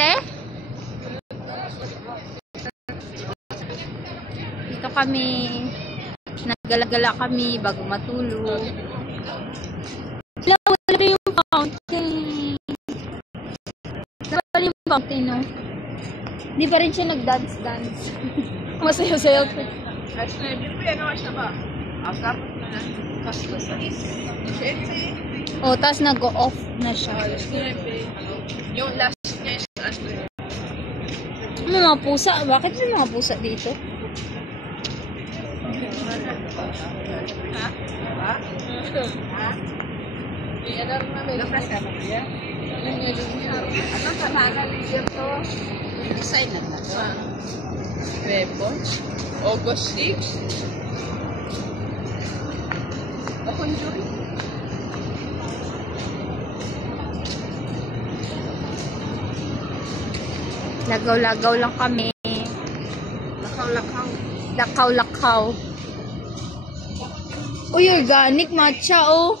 te? Dito kami, naggalagala kami bago matulog. Wala yung fountain. Wala yung fountain, no? Hindi pa rin siya nag-dance-dance. Masayaw-sayaw ko. Oh, tapos nag-go-off na siya. Yung last niya is May mga pusa. Bakit may mga pusa dito? Ha? Ha? Ha? I-alarm na may lapras ka ba niya? Anong pangalan dito? Design na na. Weapon? August 6? Ako enjoy. Lagaw-lagaw lang kami. Lakaw-lakaw. Lakaw-lakaw. Uy, organic matcha, oh.